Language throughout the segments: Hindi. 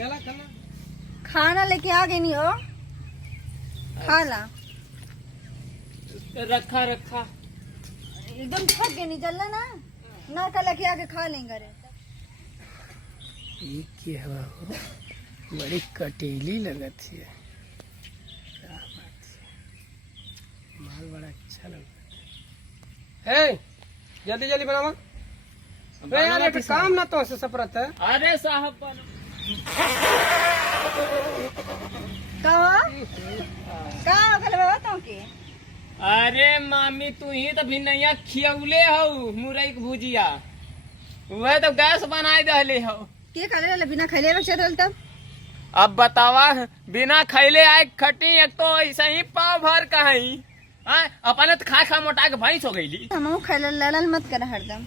चला खाना खाना लेके आ गई नहीं हो, खा ला। रखा रखा एकदम थक गई नहीं, चल ना कल लेके आके खा लेंगे। रे ये क्या हुआ हो? बड़ी कटीली लगत है, क्या बात है, माल बड़ा अच्छा लगता है। जल्दी जल्दी बनावा। अरे यार एक काम ना तो से सपरत है। अरे साहब अरे मामी तू ही तो भिन्नैया खियौले हो मुरई के भुजिया, वह तो गैस बनाए दहले हो। के करे बिना खैले में चल तब। अब बतावा बिना खैले आए खटी, एक तो ऐसे ही पाव भर का है अपने तो खा खा मोटा के भैंस हो गई। हम खैले लड़ल मत कर हरदम।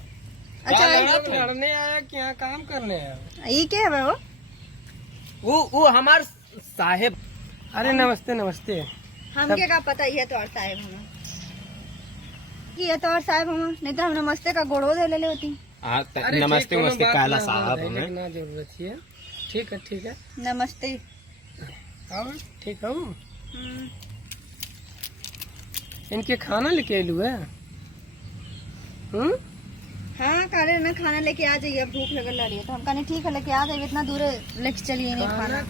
अच्छा लड़ने आया कि यहाँ काम करने आया? ये क्या है वो हमार साहेब। अरे नमस्ते नमस्ते। हमके का पता ही है तो और साहेब हम ये तो और साहेब हम, नहीं तो हम नमस्ते का गोड़ो दे ले होती। नमस्ते नमस्ते काला साहब हमें ना जरूरत है। ठीक है नमस्ते। और ठीक हो? इनके खाना लेके अलू है। हाँ काले में खाना लेके आ जाइए, भूख लगल रही है तो हम कहने ठीक है लेके आ जाइए, इतना दूर लेके चलिए नहीं खाना।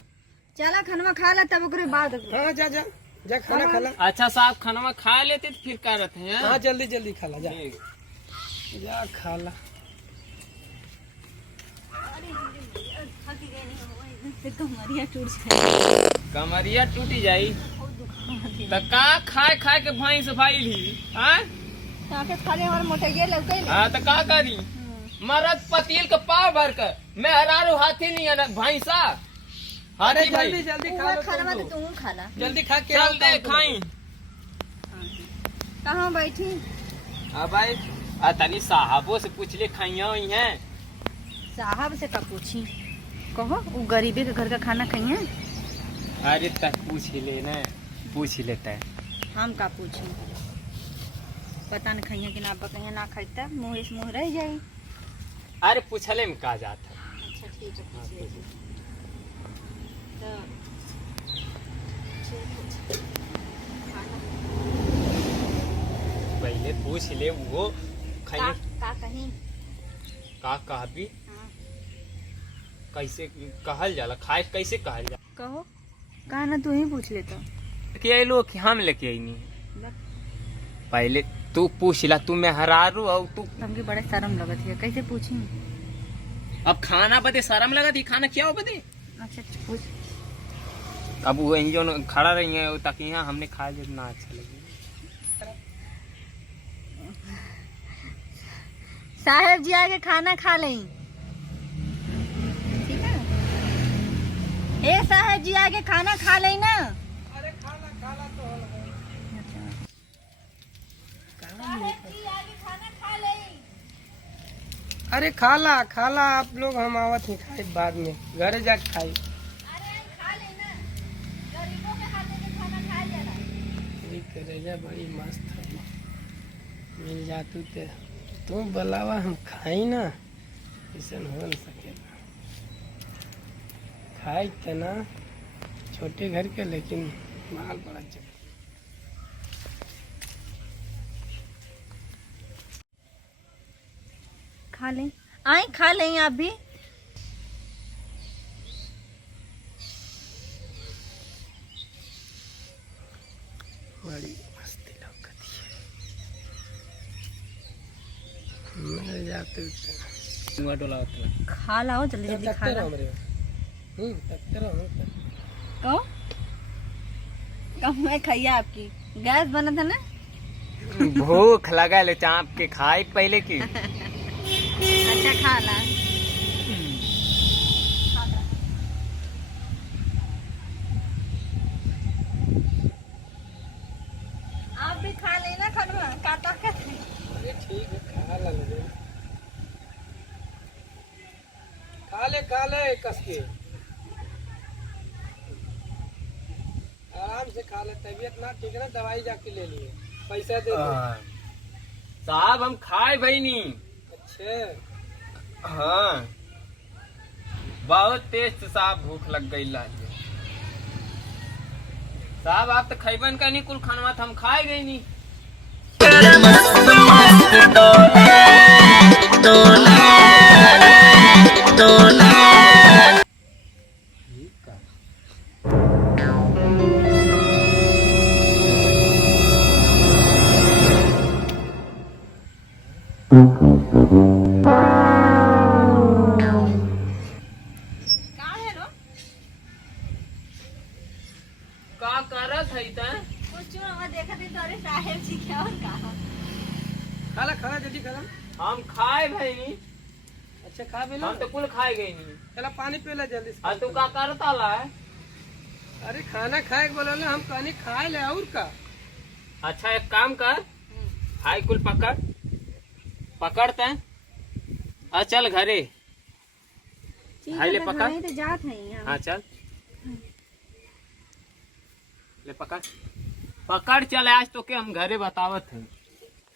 चला खाना खा ला तब ओकरे बाद। हाँ जा जा जा खाना खा ला। अच्छा साहब खाना खा लेते तो फिर क्या रहते हैं? हाँ जल्दी जल्दी खा ला, जा खा ला। कमरिया टूटी जाई तो का खाए खाए के भैंस भाई हाँ तो का करी? मरद पतील के पाव भर कर मैं हरारू हाथी नहीं है भैंसा। अरे जल्दी जल्दी खा खाना तो तू खा ला, जल्दी खा के चल दे खाई। कहाँ बैठी? भाई तनी साहबों से पूछ ले खाइया ही है। साहब से का पूछी? कहो वो गरीबी के घर का खाना खाइए। अरे तक पूछ ही ले ना, पूछ ही लेता है। हम का पूछी? पता नहीं खाइए कि ना कहिए ना खाते मुँह इस मुँह रह जाये। अरे पूछले में का जाता है। अच्छा ठीक है पूछ ले। पहले पूछ ले वो खाइए का कहीं का कहबी। कैसे कहल जाला खाए कैसे कहल जाला? कहो कहा ना तू ही पूछ लेता कि लोग हम लेके आई नहीं। पहले तू पूछ ला, तू मैं हरारू और तू हमके बड़े शर्म लगत है, कैसे पूछी? अब खाना बदे शर्म लगत है, खाना क्या हो बदे? अच्छा पूछ। अब वही जो खड़ा रही है ताकि यहाँ हमने खाया जब ना अच्छा लगे। साहेब जी आके खाना खा लें। ठीक है ए साहेब जी आके खाना खा लें ना। अरे खाला तो अरे खाला आप लोग, हम आवत नहीं खाए बाद में घर जाके खाई। अरे खा लेना, गरीबों के हाथ में खाना खा जाना। करेजा बड़ी मस्त है, मिल जातू ते तू बुलावा हम खाई ना, ऐसा हो न सकेला। खाई थे ना छोटे घर के, लेकिन माल बड़ा जब खा लें। आए खा लें आप भी। बड़ी मस्ती लौकती है, मिल जातू खा लाओ जल्दी जल्दी खा ला। कम मैं खाइए आपकी गैस बना था ना। भूख लगा ले चाप के खाई पहले की। अच्छा खा ला। आप भी खा लेना खाना काटा के। अरे ठीक है खा ले, खा ले कस के आराम से खा ले। तबीयत ना ठीक है ना, दवाई जाके ले लिए, पैसा दे साहब। हम खाए भाई नहीं। अच्छा हाँ बहुत तेज साहब, भूख लग गई लालिए साहब। आप तो खैबन का नहीं, कुल खानवा तो हम खाए गए नहीं। कहाँ है लो? का करत है तैं? कुछ हम देखा थे तोरे साहेब जी क्या और कहा। खाला खाला जल्दी खाला। हम खाए भाई नहीं, अच्छा खा भी लो। हम तो कुल खाए गए नहीं। चला पानी पी ले जल्दी से। और तू का करता ला है? अरे खाना खाए के बोला हम पानी खाए ले और का। अच्छा एक काम कर, हाई कुल पकड़ पकड़ते हैं और चल घरे। ठीक हाय ले है, पकड़। घरे तो जात है यहाँ। हाँ चल ले पकड़ पकड़, चल आज तो के हम घरे बतावत हैं।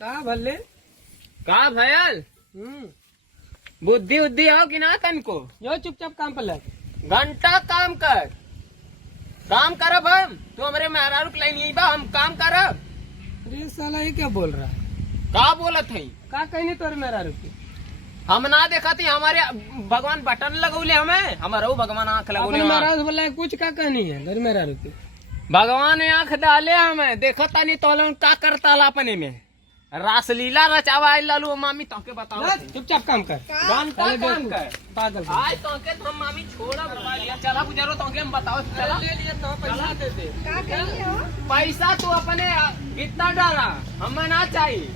का भले। का भयल बुद्धि उद्धि हो कि ना तन को? जो चुपचाप काम पर लग। घंटा काम कर, काम करब हम। तू हमारे मेहरारू के लाइन यही बा, हम काम करब। अरे साला ये क्या बोल रहा है? का बोलत है? का कहनी तोर मेरा रुपये? हम ना देखा थी, हमारे भगवान बटन लगौले, हमें हमारा भगवान आंख लगौले। अपने मेरा बोला है कुछ का कहनी है घर मेरा रुपये। भगवान ने आंख डाले हमें, देखता नहीं तो लोग का करता ला अपने में। रासलीला रचावा आई लालू मामी तो के बताओ। चुपचाप काम कर। घंटा काम कर पागल। आज तो के हम मामी छोड़ा लिया। चला गुजारो तो के हम बताओ। चला ले लिया तो पैसा दे दे। का कही हो? पैसा तू अपने इतना डाला, हमें ना चाहिए।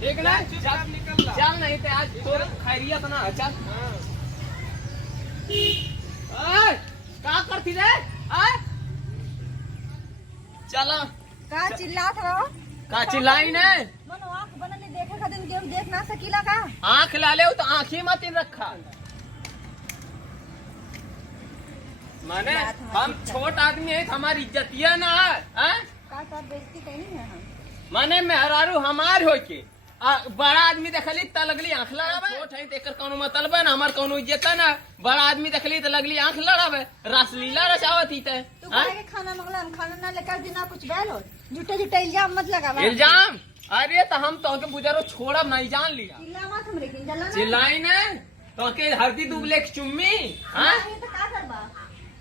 ठीक ना? चुपचाप निकल ला। चल नहीं तो आज तो खैरियत ना है, चल। ओए, का करती रे? चलो का चिल्लात रहो? का चिल्लाई ने? मनो आँख बनल नहीं देखे खातिर केहू देख ना सकीला का? आंख ला ले तो आंख ही मत रखा। माने हम छोट आदमी है, हमारी इज्जतिया ना है। का कर बेइज्जती कहीं है हम? माने मेहरारू हमार हो के बड़ा आदमी देखली त लगली आंख लड़ावे। छोट है तेकर कोनो मतलब है ना, हमार कोनो इज्जत है ना। बड़ा आदमी देखली त लगली आंख लड़ावे, रासलीला रचावत ही ते। तू काहे के खाना मंगला? हम खाना ना लेकर दिना कुछ बैल हो। झूठे झूठे इल्जाम मत लगावा। इल्जाम? अरे तो हम तो के बुजरो छोड़ब नहीं, जान लिया। चिल्ला मत हमरे के जल्ला ना। चिल्लाई ने तो के हरदी दुबले के चुम्मी। हां ये तो का करबा?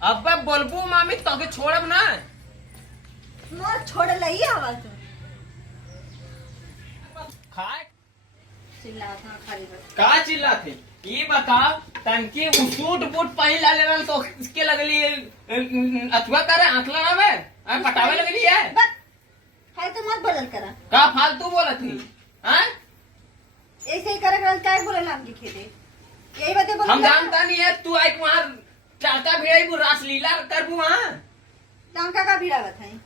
अब बोलबू मामी तो के छोड़ब ना। मोर छोड़ लई आवाज तू। खाए चिल्ला था खाली बस। का चिल्ला थे? ये बताओ तनके सूट बूट पहन ला ले तो इसके लगली अथवा करे आंख लड़ावे पटावे लगली है। बस है तो मत बोलल करा। का फालतू बोलत थी? हैं? ऐसे ही करे करे काय बोले नाम की खेदे। यही बातें बोल। हम जानता नहीं है, तू एक वहां चालता भिड़ाई रासलीला करबू वहां। टांका का भिड़ावत है।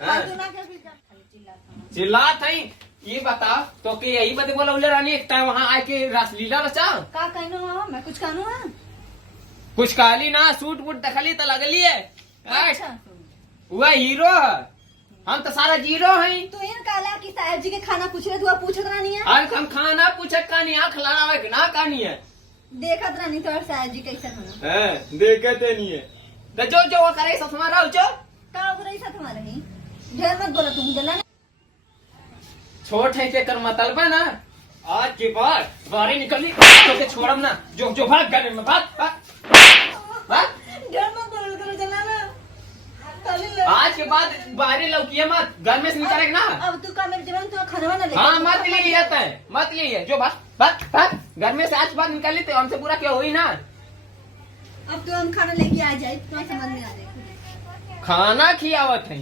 फालतू ना के भी खाली चिल्ला था। चिल्ला थई। ये बता तो के यही बदे बोला उले रानी एक टाइम वहां आके रासलीला रचा। का कहनो हो? मैं कुछ कहनो है? कुछ काली ना, सूट बूट देखली तो लगली है। अच्छा वह हीरो है, हम तो सारा जीरो हैं। तो इन काला की साहब जी के खाना पूछ रहे, तू पूछत रानी है? आज हम खाना पूछत कानी, आंख लड़ावे के ना कानी है। देखत रानी तो साहब जी कैसे होना हैं, देखते नहीं है। तो जो जो वो करे सब हमारा हो जो। का हो रही साथ हमारे ही ढेर मत बोला तुम जला। छोट है के कर मतलब है ना। आज के बाद बाहर निकली तो के छोड़म ना। जो जो भाग गए में भाग भाग। ढेर मत बोल करो जला ना। ताली ले। आज के बाद बाहर लौकिए मत, घर में से निकलेगा ना। अब तू का मेरे जवान तू खाना ना ले। हाँ मत ले लिया है, मत लिए जो भाग भाग भाग। घर में से आज बात निकाली तो हमसे पूरा क्या हुई ना। अब तो हम खाना लेके आ जाए तो समझ में आ जाए। खाना खियावत है।